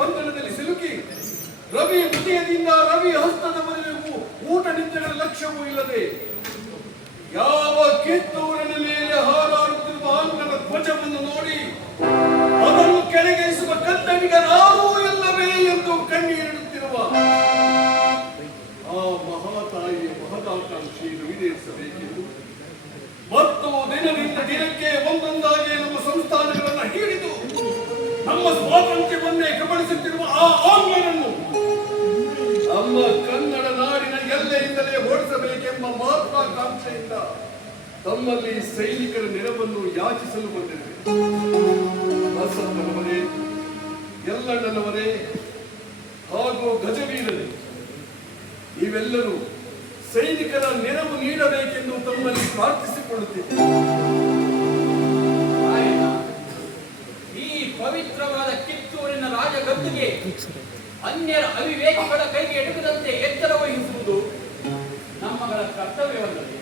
ಬಂಧನದಲ್ಲಿ ಸಿಲುಕಿ ರವಿ ಹೃದಯದಿಂದ ರವಿ ಹಸ್ತದವರೆಗೂ ಊಟ ನಿದ್ರೆಗಳ ಲಕ್ಷ್ಯವೂ ಇಲ್ಲದೆ ಯಾವ ಕಿತ್ತೂರಿನ ಮೇಲೆ ಹಾರಾಡುತ್ತಿರುವ ಆಂಗ್ಲನ ಧ್ವಜವನ್ನು ನೋಡಿ ಅದನ್ನು ಕೆಳಗಿಳಿಸುವ ಕನ್ನಡಿಗರಾರೂ ಇಲ್ಲವೇ ಎಂದು ಕಣ್ಣೀರಿಡುತ್ತಿರುವ ಆ ಮಹಾತಾಯಿಯ ಮಹದಾಕಾಂಕ್ಷೆಯನ್ನು ಈಡೇರಿಸಬೇಕೆಂದು ಮತ್ತು ದಿನದಿಂದ ದಿನಕ್ಕೆ ಒಂದೊಂದಾಗಿ ನಮ್ಮ ಸಂಸ್ಥಾನಗಳನ್ನು ಹಿಡಿದು ನಮ್ಮ ಸ್ವಾತಂತ್ರ್ಯವನ್ನೇ ಕಬಳಿಸುತ್ತಿರುವ ಆ ಆಂಗ್ಲರನ್ನು ನಮ್ಮ ಕನ್ನಡ ನಾಡಿನ ಎಲ್ಲೆಯಿಂದಲೇ ಓಡಿಸಬೇಕೆಂಬ ಮಹತ್ವಾಕಾಂಕ್ಷೆಯಿಂದ ತಮ್ಮಲ್ಲಿ ಸೈನಿಕರ ನೆರವನ್ನು ಯಾಚಿಸಲು ಬಂದಿದೆ. ಬಸವಣ್ಣನವರೇ, ಯಲ್ಲಣ್ಣನವರೇ ಹಾಗೂ ಗಜವೀರರೇ, ನೀವೆಲ್ಲರೂ ಸೈನಿಕರ ನೆರವು ನೀಡಬೇಕೆಂದು ತಮ್ಮಲ್ಲಿ ಪ್ರಾರ್ಥಿಸಿಕೊಳ್ಳುತ್ತಿದ್ದೆ. ಈ ಪವಿತ್ರವಾದ ಕಿತ್ತೂರಿನ ರಾಜಗದ್ದುಗೆ ಅನ್ಯರ ಅವಿವೇಕಿಗಳ ಕೈಗೆ ಎಟುಕದಂತೆ ಎಚ್ಚರ ವಹಿಸುವುದು ನಮ್ಮಗಳ ಕರ್ತವ್ಯವಲ್ಲವೇ?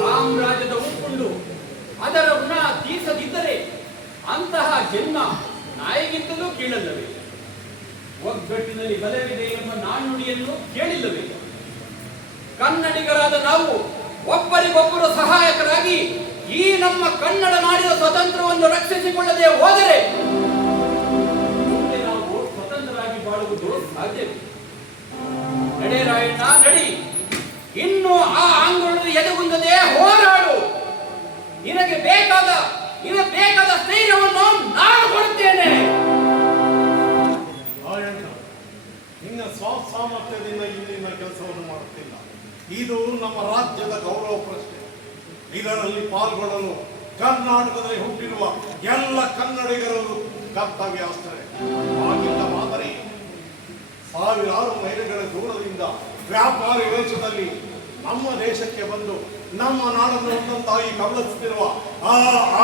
ಸಾಮ್ರಾಜ್ಯದ ಉಪ್ಪುಂಡು ಅದರ ಋಣ ತೀರಿಸದಿದ್ದರೆ ಅಂತಹ ಜನ್ಮ ನಾಯಿಗಿಂತಲೂ ಕೀಳಲ್ಲವೇ? ಒಗ್ಗಟ್ಟಿನಲ್ಲಿ ಬಲವಿದೆ ಎಂಬ ನಾಣ್ಣುಡಿಯನ್ನು ಕೇಳಿಲ್ಲವೇ? ಕನ್ನಡಿಗರಾದ ನಾವು ಒಬ್ಬರಿಗೊಬ್ಬರು ಸಹಾಯಕರಾಗಿ ಈ ನಮ್ಮ ಕನ್ನಡ ನಾಡಿನ ಸ್ವತಂತ್ರವನ್ನು ರಕ್ಷಿಸಿಕೊಳ್ಳದೆ ಹೋದರೆ ಮುಂದೆ ನಾವು ಸ್ವತಂತ್ರರಾಗಿ ಬಾಳುವುದು ಸಾಧ್ಯವಿದೆ. ನಡೆ ರಾಯಣ್ಣ, ನಡಿ, ಇನ್ನು ಆ ಆಂಗ್ಲರು ಎದೆಗುಂದದೆ ಹೋರಾಡು. ನಿನಗೆ ಬೇಕಾದ ಸ್ಥೈರ್ಯವನ್ನು ನಾನು ಕೊಡುತ್ತೇನೆ. ನಿನ್ನ ಸಾಮರ್ಥ್ಯದಿಂದ ಇಲ್ಲಿನ ಕೆಲಸವನ್ನು ಮಾಡುತ್ತಿಲ್ಲ. ಇದು ನಮ್ಮ ರಾಜ್ಯದ ಗೌರವ ಪ್ರಶ್ನೆ. ಇದರಲ್ಲಿ ಪಾಲ್ಗೊಳ್ಳಲು ಕರ್ನಾಟಕದಲ್ಲಿ ಹುಟ್ಟಿರುವ ಎಲ್ಲ ಕನ್ನಡಿಗರನ್ನು ಕರ್ತವ್ಯ ಆಗ್ತಾರೆ. ಆಗಿಲ್ಲವಾದರೆ ಸಾವಿರಾರು ಮೈಲಿಗಳ ದೂರದಿಂದ ವ್ಯಾಪಾರಿ ವೇಷದಲ್ಲಿ ನಮ್ಮ ದೇಶಕ್ಕೆ ಬಂದು ನಮ್ಮ ನಾಡನ್ನು ಒಂದೊಂದಾಗಿ ಕಬಳಿಸುತ್ತಿರುವ ಆ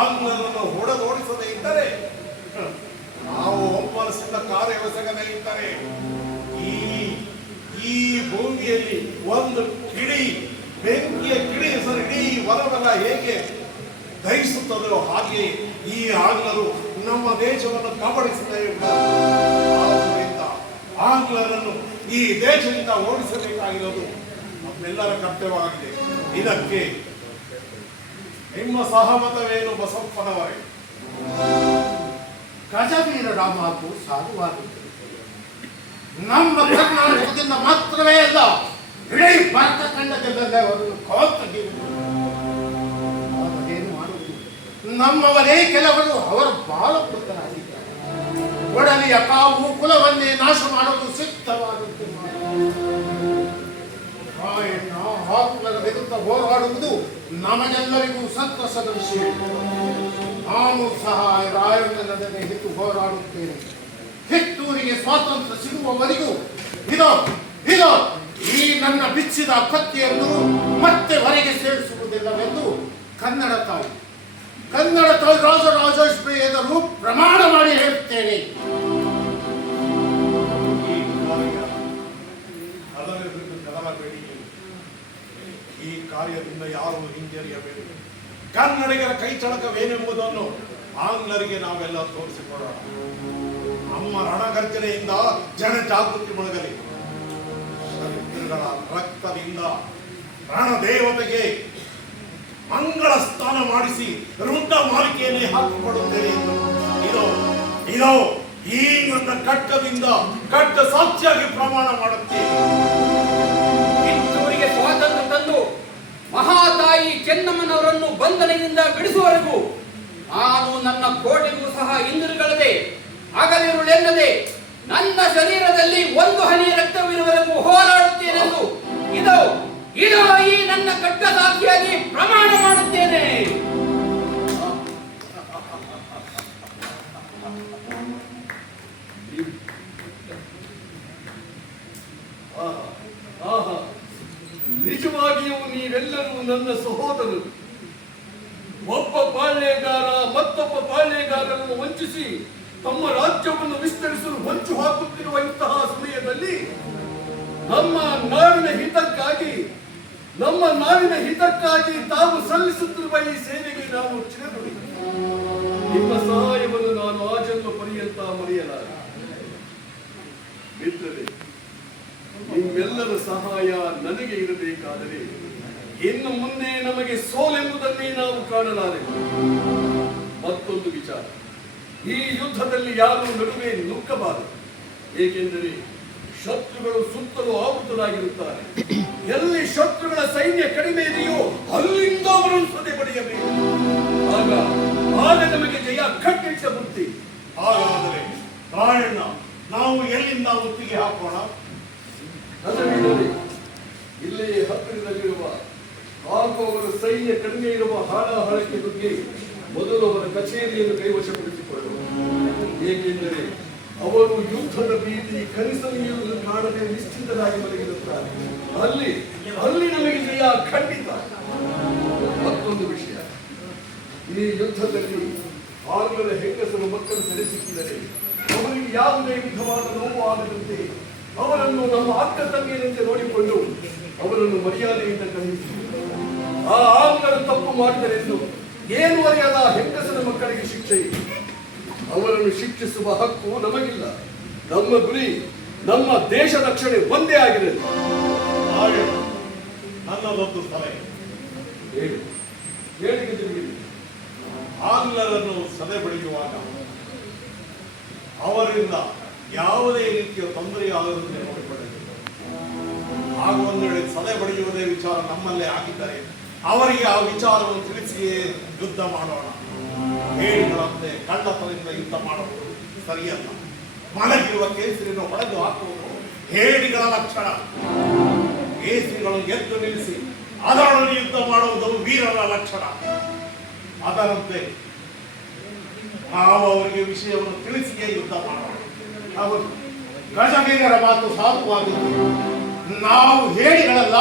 ಆಂಗ್ಲರನ್ನು ಹೊಡೆದೋಡಿಸದೇ ಇದ್ದರೆ ನಾವು ಒಮ್ಮನಸ್ಸಿಂದ ಕಾರ್ಯವೆಸಗದೇ ಇದ್ದರೆ ಈ ಭೂಮಿಯಲ್ಲಿ ಒಂದು ಬೆಂಕಿಯ ಕಿಡಿ ಹೆಸರು ಇಡೀ ವರವೆಲ್ಲ ಹೇಗೆ ದಹಿಸುತ್ತದೋ ಹಾಗೆ ಈ ಆಂಗ್ಲರು ನಮ್ಮ ದೇಶವನ್ನು ಕಬಳಿಸದೇ ಆದ್ದರಿಂದ ಆಂಗ್ಲರನ್ನು ಈ ದೇಶದಿಂದ ಓಡಿಸಬೇಕಾಗಿರೋದು ನಮ್ಮೆಲ್ಲರ ಕರ್ತವ್ಯವಾಗಿದೆ. ಇದಕ್ಕೆ ನಿಮ್ಮ ಸಹಮತವೇನು ಬಸಪ್ಪನವರೇ? ಗಜವೀರರ ಮಾತು ಸಾಧುವಾಗುತ್ತದೆ. ನಮ್ಮ ಕರ್ನಾಟಕದಿಂದ ಮಾತ್ರವೇ ಅಲ್ಲ, ಇಡೀ ಭಾರತ ಖಂಡದಲ್ಲೇ ಅವರನ್ನು ಏನು ಮಾಡುವುದು? ನಮ್ಮವರೇ ಕೆಲವರು ಅವರ ಬಾಲಪುತ್ರರಾಗಿದ್ದಾರೆ. ಒಡನೆಯ ಕಾವು ಕುಲವನ್ನೇ ನಾಶ ಮಾಡೋದು ಸಿದ್ಧವಾದದ್ದು. ಆಂಗ್ಲರ ವಿರುದ್ಧ ಹೋರಾಡುವುದು ನಮಗೆಲ್ಲರಿಗೂ ಸಂತಸದ ವಿಷಯ. ನಾನು ಸಹ ರಾಯಣ್ಣನೊಡನೆ ಹಿಟ್ಟು ಹೋರಾಡುತ್ತೇನೆ. ಕಿತ್ತೂರಿಗೆ ಸ್ವಾತಂತ್ರ್ಯ ಸಿಗುವವರೆಗೂ ಇದೋ ಈ ನನ್ನ ಬಿಚ್ಚಿದ ಕತ್ತಿಯನ್ನು ಮತ್ತೆ ಹೊರಗೆ ಸೇರಿಸುವುದಿಲ್ಲವೆಂದು ಕನ್ನಡ ತಾಯಿ ರಾಜರಾಜೇಶ್ವರಿ ಎದುರು ಪ್ರಮಾಣ ಮಾಡಿ ಹೇಳುತ್ತೇನೆ. ಈ ಕಾರ್ಯದಿಂದ ಯಾರು ಹಿಂಜರಿಯಬೇಕು. ಕನ್ನಡಿಗರ ಕೈಚಳಕವೇನೆಂಬುದನ್ನು ಆಂಗ್ಲರಿಗೆ ನಾವೆಲ್ಲ ತೋರಿಸಿಕೊಳ್ಳೋಣ. ನಮ್ಮ ರಣಗರ್ಜನೆಯಿಂದ ಜನಜಾಗೃತಿ ಮೊಳಗಲಿ. ಶತ್ರುಗಳ ರಕ್ತದಿಂದ ರಣದೇವತೆಗೆ ಮಂಗಳ ಸ್ನಾನ ಮಾಡಿಸಿ ರುಂಡ ಮಾಲಿಕೆಯಲ್ಲಿ ಹಾಕಿಕೊಳ್ಳುತ್ತೇನೆ ಎಂದು ಇದೋ ಈ ನನ್ನ ಕಟ್ಟದಿಂದ ಕಟ್ಟ ಸಾಕ್ಷಿಯಾಗಿ ಪ್ರಮಾಣ ಮಾಡುತ್ತೇನೆ. ಕಿತ್ತೂರಿಗೆ ಸ್ವಾತಂತ್ರ್ಯ ತಂದು ಮಹಾತಾಯಿ ಚೆನ್ನಮ್ಮನವರನ್ನು ಬಂಧನದಿಂದ ಬಿಡಿಸುವವರೆಗೂ ನಾನು ನನ್ನ ಕೋಟೆಗೂ ಸಹ ಹಿಂದಿರುಗಲದೆ ಹಗಲಿರುಳೆನ್ನದೆ ನನ್ನ ಶರೀರದಲ್ಲಿ ಒಂದು ಹನಿ ರಕ್ತವಿರುವವರೆಗೂ ಹೋರಾಡುತ್ತೇನೆಂದು ಇದೋ ಈ ನನ್ನ ಕಟ್ಟ ಸಾಕ್ಷಿಯಾಗಿ ಪ್ರಮಾಣ ಮಾಡುತ್ತೇನೆ. ನಿಜವಾಗಿಯೂ ನೀವೆಲ್ಲರೂ ನನ್ನ ಸಹೋದರರು. ಒಬ್ಬ ಪಾಳ್ಯಗಾರ ಮತ್ತೊಬ್ಬ ಪಾಳ್ಯಗಾರರನ್ನು ವಂಚಿಸಿ ತಮ್ಮ ರಾಜ್ಯವನ್ನು ವಿಸ್ತರಿಸಲು ಹೊಂಚು ಹಾಕುತ್ತಿರುವ ಇಂತಹ ಸಮಯದಲ್ಲಿ ನಮ್ಮ ನಾಡಿನ ಹಿತಕ್ಕಾಗಿ ತಾವು ಸಲ್ಲಿಸುತ್ತಿರುವ ಈ ಸೇವೆಗೆ ನಾವು ಚಿರಋಣಿ. ನಿಮ್ಮ ಸಹಾಯವನ್ನು ನಾನು ಆ ಜನ್ಮ ಪರ್ಯಂತ ಮರೆಯಲಾರೆ. ನಿಮ್ಮೆಲ್ಲರ ಸಹಾಯ ನನಗೆ ಇರಬೇಕಾದರೆ ಇನ್ನು ಮುಂದೆ ನಮಗೆ ಸೋಲೆಂಬುದನ್ನೇ ನಾವು ಕಾಣಲಾರೆವು. ಮತ್ತೊಂದು ವಿಚಾರ, ಈ ಯುದ್ಧದಲ್ಲಿ ಯಾರೂ ನಡುವೆ ನುಗ್ಗಬಾರದು. ಏಕೆಂದರೆ ಶತ್ರುಗಳು ಸುತ್ತಲೂ ಆವೃತರಾಗಿರುತ್ತಾರೆ. ಎಲ್ಲಿ ಶತ್ರುಗಳ ಸೈನ್ಯ ಕಡಿಮೆ ಇದೆಯೋ ಅಲ್ಲಿಂದ ಅವರನ್ನು ಸದೆ ಪಡೆಯಬೇಕು. ಆಗ ನಮಗೆ ಜಯ ಕಟ್ಟಿಟ್ಟ ಬುದ್ಧಿ. ಹಾಗಾದರೆ ರಾಯಣ್ಣ, ನಾವು ಎಲ್ಲಿಂದ ಒತ್ತಿಗೆ ಹಾಕೋಣ? ಅದರಲ್ಲಿ ಇಲ್ಲೇ ಹತ್ತಿರದಲ್ಲಿರುವ ಹಾಗೂ ಅವರ ಸೈನ್ಯ ಕಡಿಮೆ ಇರುವ ಹಾಳಕ್ಕೆ ನುಗ್ಗಿ ಮೊದಲು ಅವರ ಕಚೇರಿಯನ್ನು ಕೈವಶಪಡಿಸಿಕೊಳ್ಳುವ. ಏಕೆಂದರೆ ಅವರು ಯುದ್ಧದ ಭೀತಿ ಕನಸಲ್ಲಿಯೂ ಕಾಣದೆ ನಿಶ್ಚಿತರಾಗಿ ಮಲಗಿರುತ್ತಾರೆ. ಅಲ್ಲಿ ನಮಗೆ ಜಯ ಖಂಡಿತ. ಮತ್ತೊಂದು ವಿಷಯ, ಈ ಯುದ್ಧದಲ್ಲಿ ಆಂಗ್ಲರ ಹೆಂಗಸರು ಮಕ್ಕಳು ಸೆರೆಸಿಕ್ಕಿದರೆ ಅವರಿಗೆ ಯಾವುದೇ ವಿಧವಾದ ನೋವು ಆಗದಂತೆ ಅವರನ್ನು ನಮ್ಮ ಅಕ್ಕ ತಂಗಿಯಂತೆ ನೋಡಿಕೊಂಡು ಅವರನ್ನು ಮರ್ಯಾದೆಯಿಂದ ಖಂಡಿಸಿ, ಆ ಆಂಗ್ಲರು ತಪ್ಪು ಮಾಡಿದರೆಂದು ಏನು ಅರಿಯದ ಹೆಂಗಸರ ಮಕ್ಕಳಿಗೆ ಶಿಕ್ಷೆ ಇದೆ. ಅವರನ್ನು ಶಿಕ್ಷಿಸುವ ಹಕ್ಕು ನಮಗಿಲ್ಲ. ನಮ್ಮ ಗುರಿ ನಮ್ಮ ದೇಶ ರಕ್ಷಣೆ ಒಂದೇ ಆಗಿರಲಿ. ನನ್ನದೊಂದು ಸಲಹೆ. ಹೇಳಿ. ಆಂಗ್ಲರನ್ನು ಸದೆಬಡಿಯುವಾಗ ಅವರಿಂದ ಯಾವುದೇ ರೀತಿಯ ತೊಂದರೆಯಾಗದಂತೆ ನೋಡಿಕೊಳ್ಳಬೇಕು. ಆಗ ಒಂದು ವೇಳೆ ಸದೆ ಬಡಿಯುವುದೇ ವಿಚಾರ ನಮ್ಮಲ್ಲೇ ಆಗಿದ್ದರೆ ಅವರಿಗೆ ಆ ವಿಚಾರವನ್ನು ತಿಳಿಸಿಯೇ ಯುದ್ಧ ಮಾಡೋಣ. ಹೇಳಿಗಳಂತೆ ಕಳ್ಳತನದಿಂದ ಯುದ್ಧ ಮಾಡುವುದು ಸರಿಯಲ್ಲ. ಮಲಗಿರುವ ಕೇಸರಿಯನ್ನು ಹೊಡೆದು ಹಾಕುವುದು ಹೇಡಿಗಳ ಲಕ್ಷಣ. ಕೇಸರಿಗಳನ್ನು ಎದ್ದು ನಿಲ್ಲಿಸಿ ಅದರೊಡನೆ ಯುದ್ಧ ಮಾಡುವುದು ವೀರರ ಲಕ್ಷಣ. ಅದರಂತೆ ನಾವು ಅವರಿಗೆ ವಿಷಯವನ್ನು ತಿಳಿಸಿಯೇ ಯುದ್ಧ ಮಾಡೋಣ. ಹೌದು, ಗಜವೀರರ ಮಾತು ಸಾಧುವಾಗಿತ್ತು. ನಾವು ಹೇಳಿಗಳಲ್ಲ,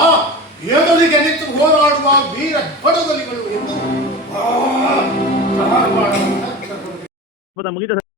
ಎದುರಿಗೆ ನಿಂತು ಹೋರಾಡುವ ವೀರ ಪಡುಗಲಿಗಳು ಎಂದು ಮುಗಿದ